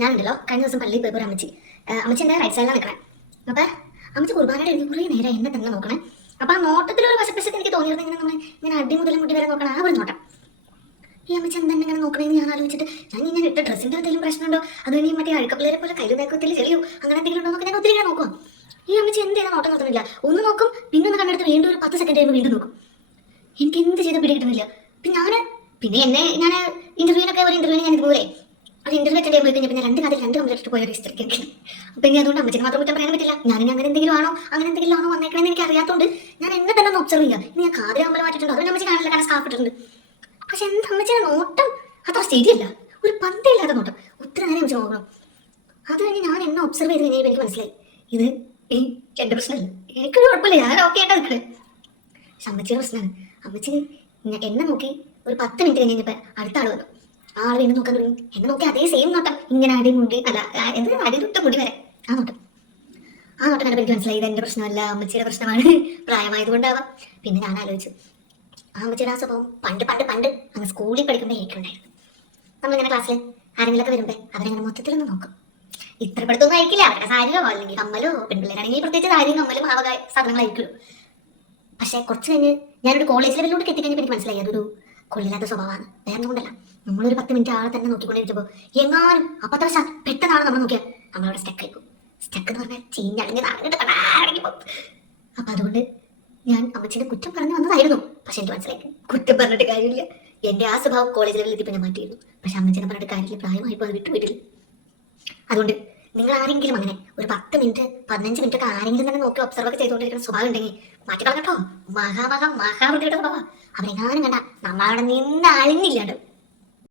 ഞാനുണ്ടല്ലോ കഴിഞ്ഞ ദിവസം പള്ളിയിൽ പോയപ്പോൾ അമ്മച്ചി എൻ്റെ റൈറ്റ് സൈഡിലാണ് നിൽക്കണേ. അപ്പം അമ്മച്ചി കുർബാനയുടെ എഴുതി കുറേ നേരം എന്നെ തന്നെ നോക്കണേ. അപ്പം ആ നോട്ടത്തിലൊരു വശപ്പശക്ക് എനിക്ക് തോന്നിയിരുന്നു ഇങ്ങനെ അടി മുതൽ മുടി വരെ നോക്കണം ആ ഒരു നോട്ടം. ഈ അമ്മച്ചി എന്തെന്നെ ഇങ്ങനെ നോക്കണേന്ന് ഞാൻ ആലോചിച്ചിട്ട് ഞാൻ ഇട്ട ഡ്രസ്സിൻ്റെ എന്തെങ്കിലും പ്രശ്നമുണ്ടോ അതോ ഇനി മറ്റേ അഴുക്കപ്പിള്ളേരെ പോലെ കയ്യിൽ നേക്കത്തിൽ ചെളിയോ അങ്ങനെ എന്തെങ്കിലും ഉണ്ടോ എന്നൊക്കെ ഞാൻ ഒത്തിരി ഇങ്ങനെ നോക്കുക. ഈ അമ്മച്ചി എന്തെങ്കിലും നോട്ടം നിർത്തുന്നില്ല. ഒന്ന് നോക്കും, പിന്നെ ഒന്ന് കണ്ടെടുത്ത് വീണ്ടും ഒരു 10 സെക്കൻഡ് കഴിയുമ്പോൾ വീണ്ടും നോക്കും. എനിക്ക് എന്ത് ചെയ്ത് പിടി കിട്ടുന്നില്ല. പിന്നെ ഞാൻ ഇന്റർവ്യൂവിനൊക്കെ ഒരു ഇന്റർവ്യൂവിന് ഞാൻ ഇതുപോലെ ഒരു ഇന്റർവ്യൂ അറ്റൻഡ് പോയി കഴിഞ്ഞാൽ പിന്നെ 2 കാതിൽ 2 കമ്പ്ലീറ്റ് പോയ ഒരു ഹിസ്റ്ററിക്ക്. അപ്പം ഇനി അതുകൊണ്ട് അമ്മച്ചിന് മാത്രം കുറ്റം പറയാൻ പറ്റില്ല. ഞാനിനി അങ്ങനെ എന്തെങ്കിലും ആണോ വന്നേക്കണെന്ന് എനിക്ക് അറിയാത്തതുകൊണ്ട് ഞാൻ എന്നെ തന്നെ ഒന്ന് ഒബ്സർവ് ചെയ്യാം. ഇനി ഞാൻ കാതിൽ അമ്പലം മാറ്റിയിട്ടുണ്ട്, അതുകൊണ്ട് അമ്മച്ചി കാണില്ല, കാരണം സ്കാർഫ് ഇട്ടിട്ടുണ്ട്. പക്ഷെ എന്താ അമ്മച്ചിയുടെ നോട്ടം അത്ര ശരിയല്ല, ഒരു പന്തയില്ലാത്ത നോട്ടം. ഒത്തിരി നേരം അമ്മച്ചി നോക്കണം. അത് കഴിഞ്ഞ് ഞാൻ എന്നെ ഒബ്സർവ് ചെയ്ത് കഴിഞ്ഞാൽ എനിക്ക് മനസ്സിലായി ഇത് എൻ്റെ പ്രശ്നമല്ല, എനിക്കൊരു കുഴപ്പമില്ല, ഞാൻ ഓക്കെ ആയിട്ടാ നിൽക്കണേ. പക്ഷെ അമ്മച്ചിയുടെ പ്രശ്നമാണ്. അമ്മച്ചി എന്നെ നോക്കി ഒരു 10 മിനിറ്റ് കഴിഞ്ഞപ്പോൾ അടുത്ത ആൾ വന്നു. ആൾ വീണ്ടും നോക്കാൻ തുടങ്ങി. എന്നെ നോക്കി അതേ സെയിം നോട്ടം, ഇങ്ങനെ അടിമുടി അല്ല അടിതൊട്ട മുടി വരെ ആ നോട്ടം കണ്ടപ്പോൾ എനിക്ക് മനസ്സിലായി ഇത് എൻ്റെ പ്രശ്നമല്ല, അമ്മച്ചിയുടെ പ്രശ്നമാണ്, പ്രായമായതുകൊണ്ടാവാം. പിന്നെ ഞാൻ ആലോചിച്ചു, ആ അമ്മച്ചിയുടെ ആ സ്വഭാവം പണ്ട് അങ്ങ് സ്കൂളിൽ പഠിക്കുമ്പോൾ എനിക്കുണ്ടായിരുന്നു. നമ്മളിങ്ങനെ ക്ലാസ്സിൽ ആരെങ്കിലൊക്കെ വരുമ്പോൾ അവരങ്ങനെ മൊത്തത്തിലൊന്ന് നോക്കും. ഇത്ര പെടുത്തൊന്നും ആയിരിക്കില്ല, അവരുടെ സാരിയോ അല്ലെങ്കിൽ കമ്മലോ, പെൺപിള്ളേരാണെങ്കിൽ പ്രത്യേകിച്ച് സാരിയും കമ്മലും ആവകായ സാധനങ്ങളായിരിക്കുമല്ലോ. പക്ഷെ കുറച്ച് കഴിഞ്ഞ് ഞാനൊരു കോളേജ് ലെവലിലോട്ട് എത്തിക്കഴിഞ്ഞപ്പോൾ എനിക്ക് മനസ്സിലായി അതൊരു കൊള്ളില്ലാത്ത സ്വഭാവമാണ്. വേറെ കൊണ്ടല്ല, നമ്മളൊരു 10 മിനിറ്റ് ആളെ തന്നെ നോക്കിക്കൊണ്ടിരിക്കുമ്പോൾ എങ്ങാനും അപ്പത്തവശ പെട്ടെന്നാണ് നമ്മൾ നോക്കിയാൽ നമ്മളവിടെ സ്റ്റക്ക് എന്ന് പറഞ്ഞാൽ ചീഞ്ഞളിഞ്ഞ് നാളെ അടങ്ങിപ്പോ. അപ്പൊ അതുകൊണ്ട് ഞാൻ അമ്മച്ചിന്റെ കുറ്റം പറഞ്ഞു വന്നതായിരുന്നു. പക്ഷെ എനിക്ക് മനസ്സിലായി കുറ്റം പറഞ്ഞിട്ട് കാര്യമില്ല. എന്റെ ആ സ്വഭാവം കോളേജ് ലെവലിൽ എത്തിയപ്പോൾ ഞാൻ മാറ്റിയിരുന്നു. പക്ഷെ അമ്മച്ചിനെ പറഞ്ഞിട്ട് കാര്യമില്ല, പ്രായമായിപ്പോൾ അത് വിട്ടുപോയിട്ടില്ല. അതുകൊണ്ട് നിങ്ങൾ ആരെങ്കിലും അങ്ങനെ ഒരു 10 മിനിറ്റ് 15 മിനിറ്റ് ഒക്കെ ആരെങ്കിലും തന്നെ നോക്കി ഒബ്സർവ് ഒക്കെ ചെയ്തുകൊണ്ടിരിക്കുന്ന സ്വഭാവം ഉണ്ടെങ്കിൽ മാറ്റിക്കളഞ്ഞോ. മഹാവൃത്തിയുടെ സ്വഭാവം. അവരെങ്ങാനും കണ്ട നമ്മളവിടെ നിന്ന് അഴിഞ്ഞില്ലാണ്ട്